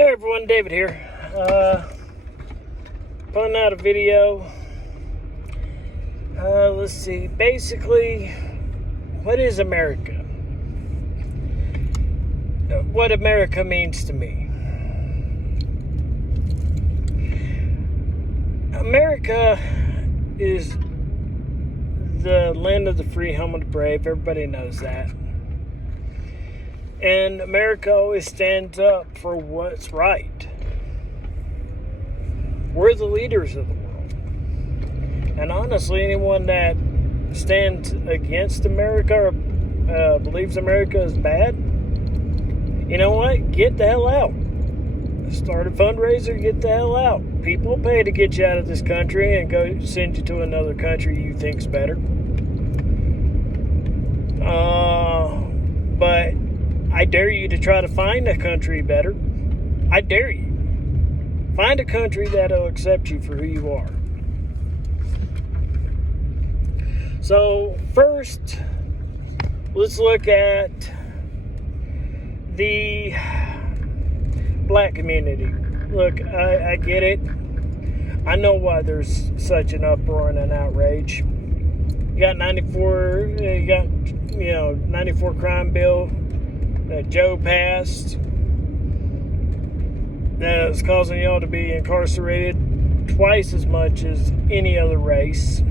Hey everyone, David here. Putting out a video. Let's see. Basically, what is America? What America means to me. America is the land of the free, home of the brave. Everybody knows that. And America always stands up for what's right. We're the leaders of the world. And honestly, anyone that stands against America or believes America is bad, you know what? Get the hell out. Start a fundraiser, get the hell out. People pay to get you out of this country and go send you to another country you think's better. But I dare you to try to find a country better. I dare you. Find a country that'll accept you for who you are. So, first, let's look at the black community. Look, I get it. I know why there's such an uproar and an outrage. You got 94 crime bill that Joe passed that's causing y'all to be incarcerated twice as much as any other race.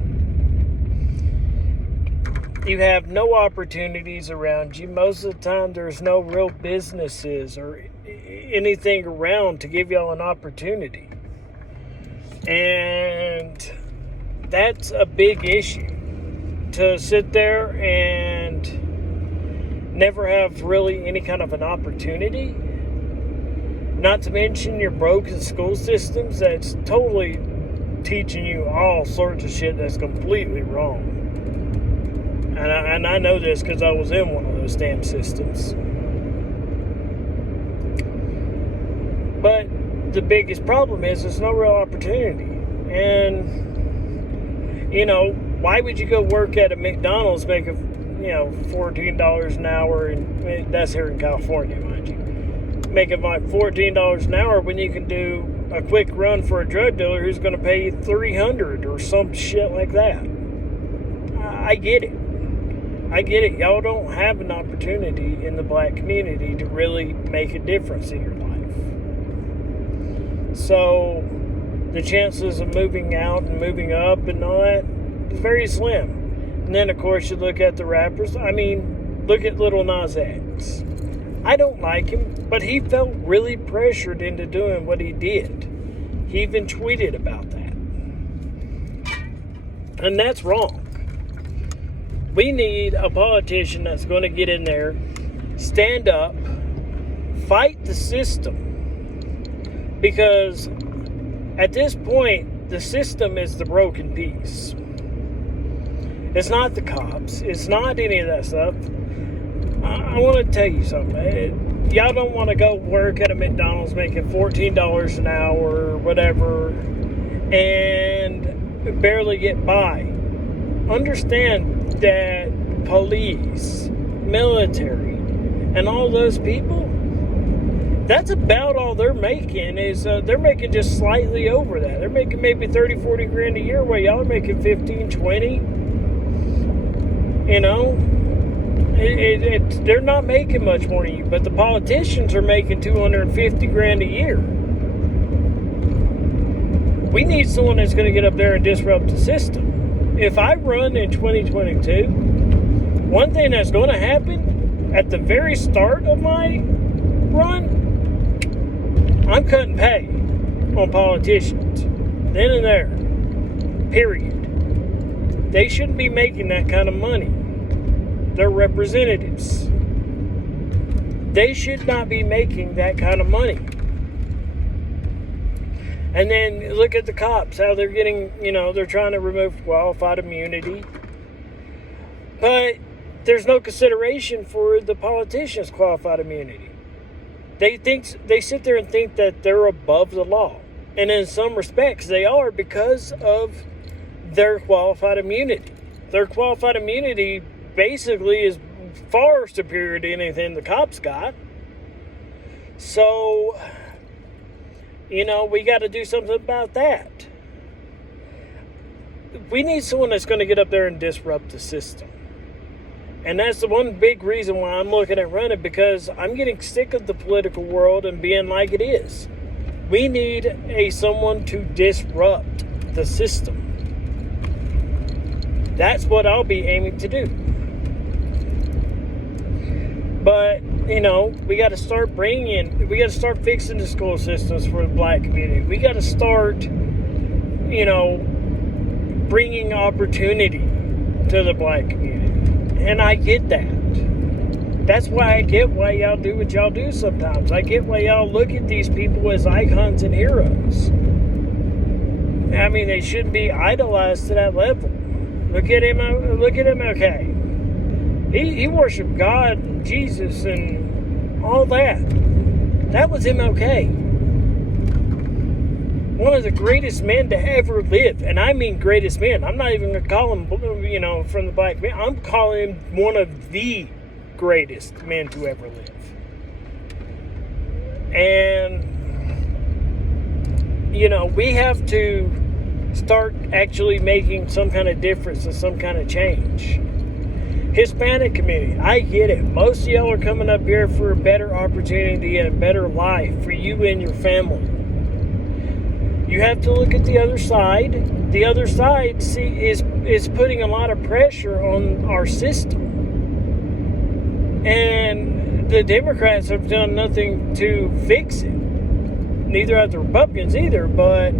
You have no opportunities around you. Most of the time, there's no real businesses or anything around to give y'all an opportunity. And that's a big issue. To sit there and never have really any kind of an opportunity. Not to mention your broken school systems that's totally teaching you all sorts of shit that's completely wrong. And I know this because I was in one of those damn systems. But the biggest problem is there's no real opportunity. And, why would you go work at a McDonald's making, $14 an hour, and that's here in California, mind you. Making like $14 an hour when you can do a quick run for a drug dealer who's going to pay you $300 or some shit like that. I get it. Y'all don't have an opportunity in the black community to really make a difference in your life. So the chances of moving out and moving up and all that is very slim. And then, of course, you look at the rappers. Look at Lil Nas X. I don't like him, but he felt really pressured into doing what he did. He even tweeted about that. And that's wrong. We need a politician that's going to get in there, stand up, fight the system. Because at this point, the system is the broken piece. It's not the cops. It's not any of that stuff. I want to tell you something. Y'all don't want to go work at a McDonald's making $14 an hour or whatever and barely get by. Understand that police, military, and all those people, that's about all they're making is they're making just slightly over that. They're making maybe 30, 40 grand a year while y'all are making 15, 20. They're not making much more than you, but the politicians are making 250 grand a year. We need someone that's going to get up there and disrupt the system. If I run in 2022, one thing that's going to happen at the very start of my run, I'm cutting pay on politicians. Then and there. Period. They shouldn't be making that kind of money. They're representatives. They should not be making that kind of money. And then look at the cops, how they're getting, they're trying to remove qualified immunity. But there's no consideration for the politicians' qualified immunity. They sit there and think that they're above the law. And in some respects, they are because of their qualified immunity. Their qualified immunity basically is far superior to anything the cops got. So We got to do something about that. We need someone that's going to get up there and disrupt the system. And that's the one big reason why I'm looking at running, because I'm getting sick of the political world and being like it is. We need someone to disrupt the system. That's what I'll be aiming to do. But, we got to start fixing the school systems for the black community. We got to start, bringing opportunity to the black community. And I get that. That's why I get why y'all do what y'all do sometimes. I get why y'all look at these people as icons and heroes. I mean, they shouldn't be idolized to that level. Look at MLK. He worshiped God and Jesus and all that. That was MLK. One of the greatest men to ever live. And I mean greatest men. I'm not even going to call him, from the black men. I'm calling him one of the greatest men to ever live. And, we have to start actually making some kind of difference and some kind of change. Hispanic community, I get it. Most of y'all are coming up here for a better opportunity and a better life for you and your family. You have to look at the other side. The other side is putting a lot of pressure on our system. And the Democrats have done nothing to fix it. Neither have the Republicans either, but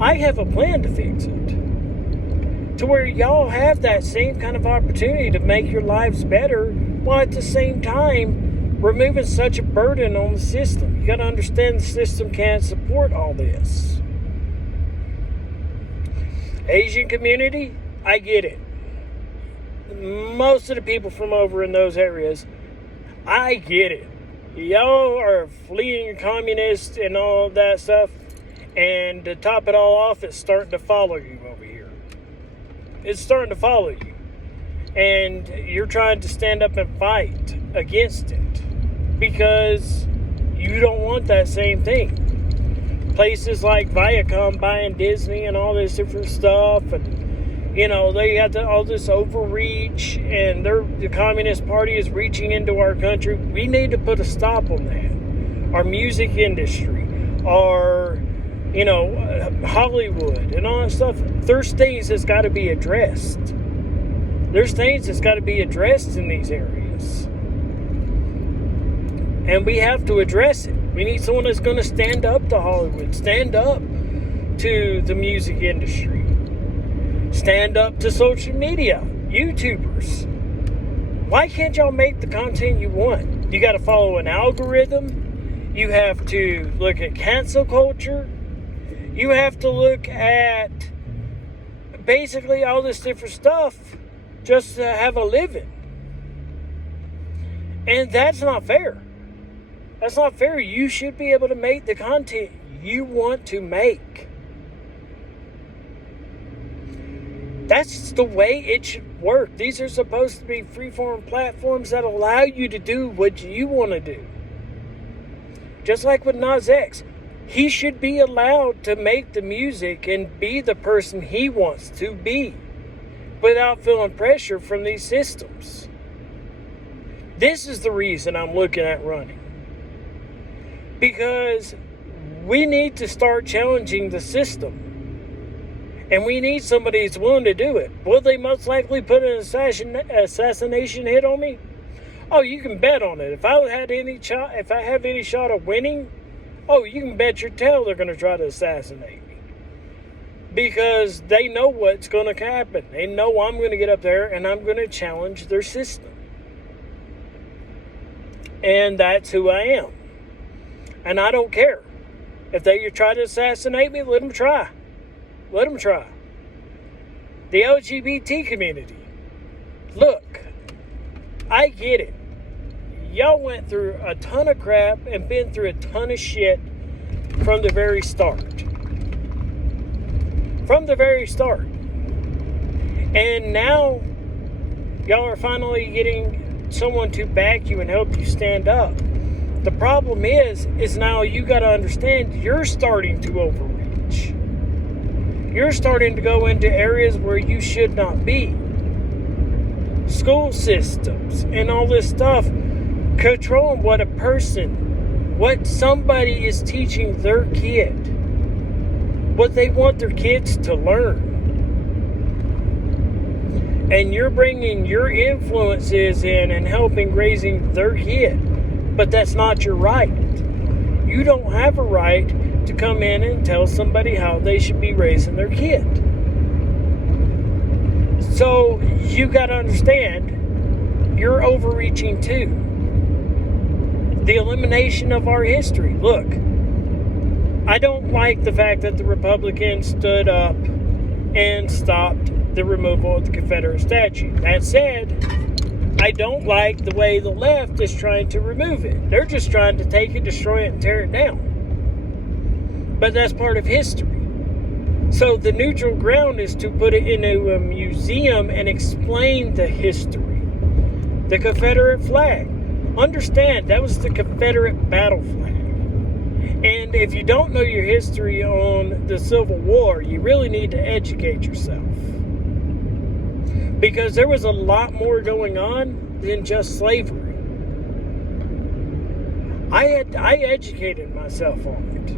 I have a plan to fix it. To where y'all have that same kind of opportunity to make your lives better, while at the same time removing such a burden on the system. You got to understand the system can't support all this. Asian community, I get it. Most of the people from over in those areas, I get it. Y'all are fleeing communists and all of that stuff, and to top it all off, it's starting to follow you over here. It's starting to follow you. And you're trying to stand up and fight against it because you don't want that same thing. Places like Viacom buying Disney and all this different stuff, and they got all this overreach, and the Communist Party is reaching into our country. We need to put a stop on that. Our music industry, our Hollywood and all that stuff. There's things that's got to be addressed. There's things that's got to be addressed in these areas, and we have to address it. We need someone that's going to stand up to Hollywood, stand up to the music industry, stand up to social media, YouTubers. Why can't y'all make the content you want? You got to follow an algorithm. You have to look at cancel culture. You have to look at basically all this different stuff just to have a living. And that's not fair. That's not fair. You should be able to make the content you want to make. That's the way it should work. These are supposed to be freeform platforms that allow you to do what you want to do. Just like with Nas X. He should be allowed to make the music and be the person he wants to be without feeling pressure from these systems. This is the reason I'm looking at running. Because we need to start challenging the system. And we need somebody that's willing to do it. Will they most likely put an assassination hit on me? Oh, you can bet on it. If I have any shot of winning, oh, you can bet your tail they're going to try to assassinate me. Because they know what's going to happen. They know I'm going to get up there and I'm going to challenge their system. And that's who I am. And I don't care. If they try to assassinate me, let them try. Let them try. The LGBT community. Look, I get it. Y'all went through a ton of crap and been through a ton of shit from the very start. From the very start. And now, y'all are finally getting someone to back you and help you stand up. The problem is now you got to understand you're starting to overreach. You're starting to go into areas where you should not be. School systems and all this stuff, controlling what somebody is teaching their kid, what they want their kids to learn. And you're bringing your influences in and helping raising their kid. But that's not your right. You don't have a right to come in and tell somebody how they should be raising their kid. So you got to understand, you're overreaching too. The elimination of our history. Look, I don't like the fact that the Republicans stood up and stopped the removal of the Confederate statue. That said, I don't like the way the left is trying to remove it. They're just trying to take it, destroy it, and tear it down. But that's part of history. So the neutral ground is to put it into a museum and explain the history. The Confederate flag. Understand, that was the Confederate battle flag. And if you don't know your history on the Civil War, you really need to educate yourself. Because there was a lot more going on than just slavery. I educated myself on it.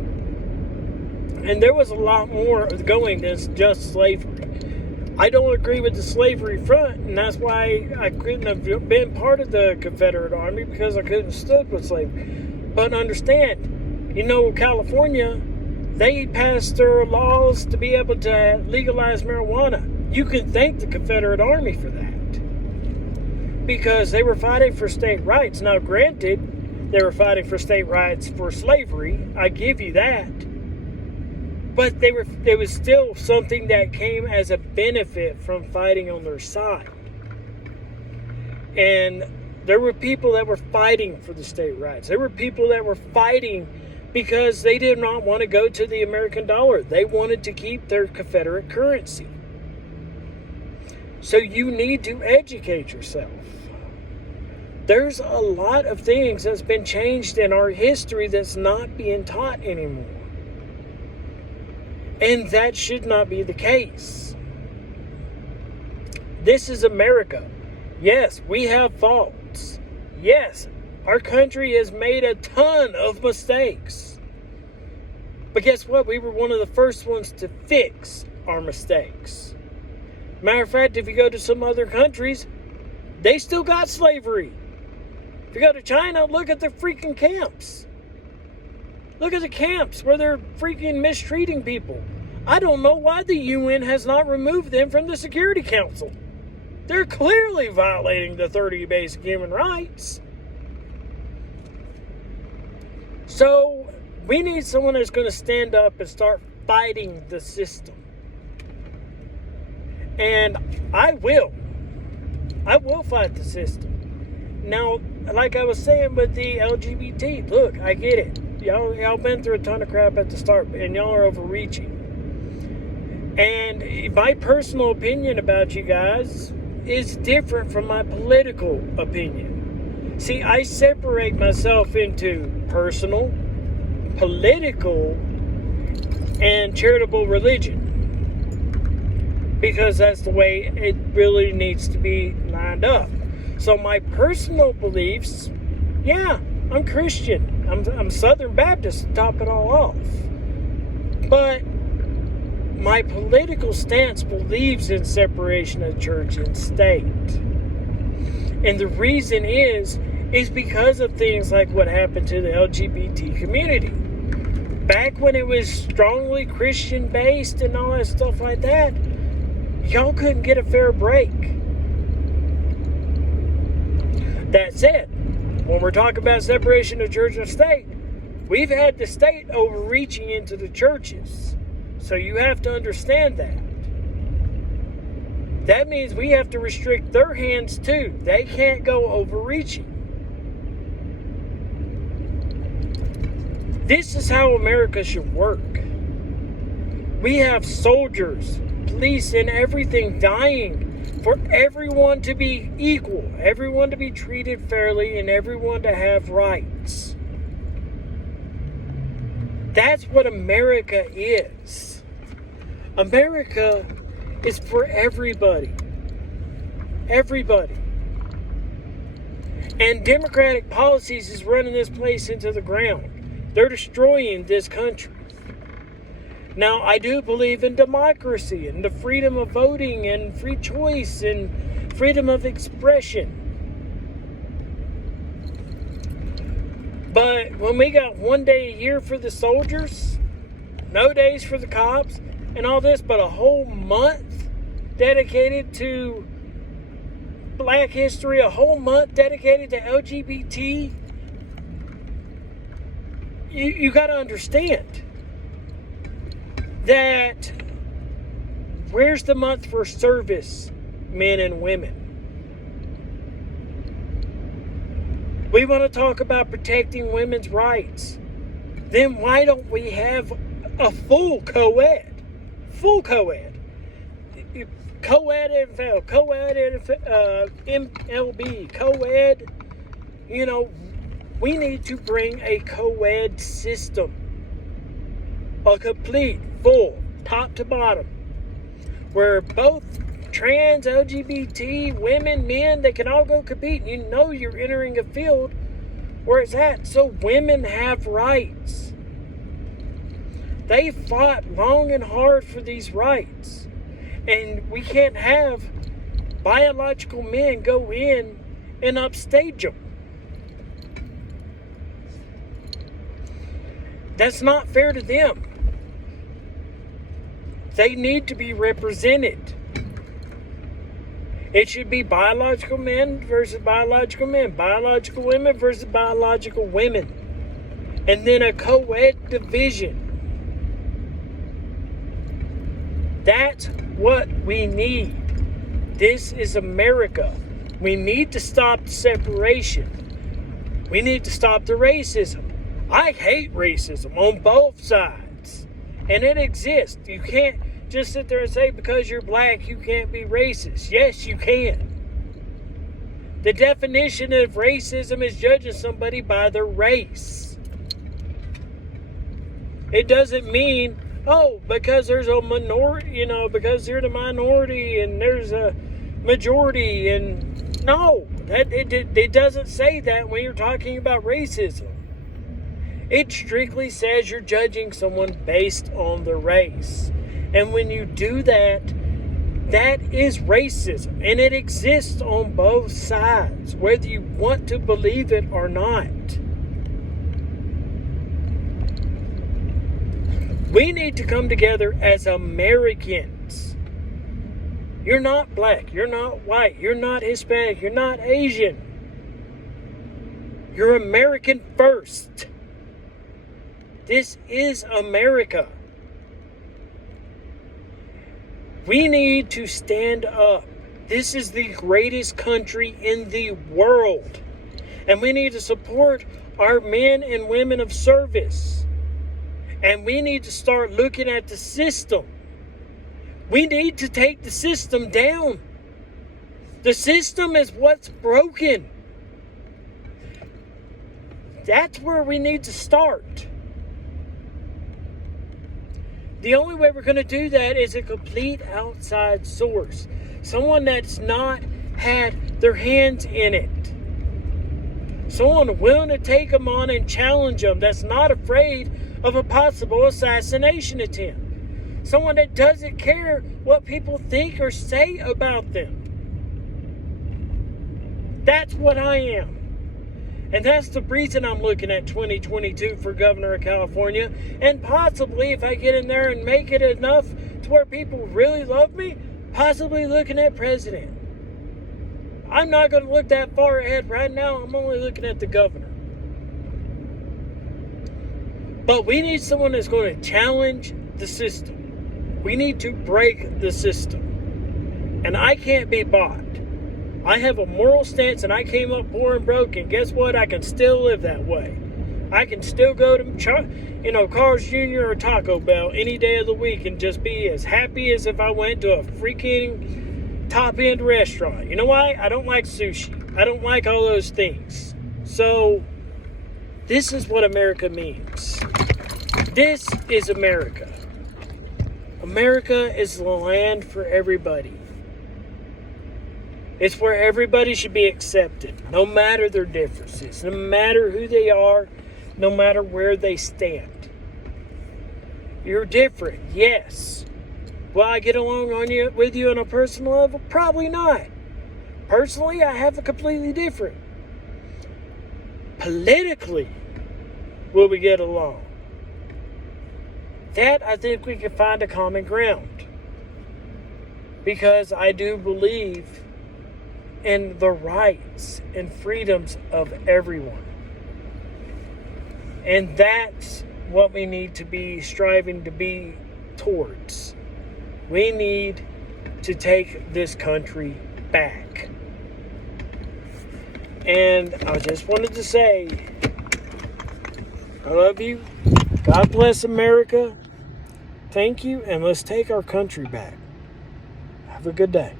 And there was a lot more going than just slavery. I don't agree with the slavery front, and that's why I couldn't have been part of the Confederate Army, because I couldn't have stood with slavery. But understand, California, they passed their laws to be able to legalize marijuana. You can thank the Confederate Army for that, because they were fighting for state rights. Now, granted, they were fighting for state rights for slavery. I give you that. But there was still something that came as a benefit from fighting on their side. And there were people that were fighting for the state rights. There were people that were fighting because they did not want to go to the American dollar. They wanted to keep their Confederate currency. So you need to educate yourself. There's a lot of things that's been changed in our history that's not being taught anymore. And that should not be the case. This is America. Yes, we have faults. Yes, our country has made a ton of mistakes. But guess what? We were one of the first ones to fix our mistakes. Matter of fact, if you go to some other countries, they still got slavery. If you go to China, look at the freaking camps. Look at the camps where they're freaking mistreating people. I don't know why the UN has not removed them from the Security Council. They're clearly violating the 30 basic human rights. So, we need someone that's going to stand up and start fighting the system. And I will fight the system. Now, like I was saying with the LGBT, look, I get it. Y'all been through a ton of crap at the start, and y'all are overreaching. And my personal opinion about you guys is different from my political opinion. See, I separate myself into personal, political, and charitable religion. Because that's the way it really needs to be lined up. So my personal beliefs, yeah, I'm Christian. I'm Southern Baptist to top it all off. But my political stance believes in separation of church and state. And the reason is because of things like what happened to the LGBT community. Back when it was strongly Christian based and all that stuff like that, y'all couldn't get a fair break. That said, when we're talking about separation of church and state, we've had the state overreaching into the churches. So you have to understand that. That means we have to restrict their hands too. They can't go overreaching. This is how America should work. We have soldiers, police, and everything dying for everyone to be equal, everyone to be treated fairly, and everyone to have rights. That's what America is. America is for everybody. Everybody. And Democratic policies is running this place into the ground. They're destroying this country. Now, I do believe in democracy and the freedom of voting and free choice and freedom of expression. But when we got 1 day a year for the soldiers, no days for the cops, and all this, but a whole month dedicated to Black history, a whole month dedicated to LGBT, you got to understand that where's the month for service, men and women? We want to talk about protecting women's rights. Then why don't we have a full co-ed? Full co-ed. Co-ed NFL, co-ed MLB, co-ed. You know, we need to bring a co-ed system. A complete, full, top to bottom. Where both trans, LGBT, women, men, they can all go compete. You know you're entering a field where it's at. So women have rights. They fought long and hard for these rights. And we can't have biological men go in and upstage them. That's not fair to them. They need to be represented. It should be biological men versus biological men, biological women versus biological women, and then a co-ed division. That's what we need. This is America. We need to stop the separation. We need to stop the racism. I hate racism on both sides, and it exists. You can't just sit there and say because you're black you can't be racist. Yes, you can. The definition of racism is judging somebody by their race. It doesn't mean, oh, because there's a minority, because you're the minority and there's a majority. And no, it doesn't say that when you're talking about racism. It strictly says you're judging someone based on their race. And when you do that, that is racism. And it exists on both sides, whether you want to believe it or not. We need to come together as Americans. You're not black. You're not white. You're not Hispanic. You're not Asian. You're American first. This is America. We need to stand up. This is the greatest country in the world. And we need to support our men and women of service. And we need to start looking at the system. We need to take the system down. The system is what's broken. That's where we need to start. The only way we're going to do that is a complete outside source. Someone that's not had their hands in it. Someone willing to take them on and challenge them. That's not afraid of a possible assassination attempt. Someone that doesn't care what people think or say about them. That's what I am. And that's the reason I'm looking at 2022 for governor of California. And possibly, if I get in there and make it enough to where people really love me, possibly looking at president. I'm not going to look that far ahead right now. I'm only looking at the governor. But we need someone that's going to challenge the system. We need to break the system. And I can't be bought. I have a moral stance and I came up poor and broke, and guess what? I can still live that way. I can still go to, Carl's Jr. or Taco Bell any day of the week and just be as happy as if I went to a freaking top-end restaurant. You know why? I don't like sushi. I don't like all those things. So, this is what America means. This is America. America is the land for everybody. It's where everybody should be accepted, no matter their differences, no matter who they are, no matter where they stand. You're different, yes. Will I get along with you on a personal level? Probably not. Personally, I have a completely different. Politically, will we get along? That, I think we can find a common ground. Because I do believe in the rights and freedoms of everyone. And that's what we need to be striving to be towards. We need to take this country back. And I just wanted to say, I love you. God bless America. Thank you, and let's take our country back. Have a good day.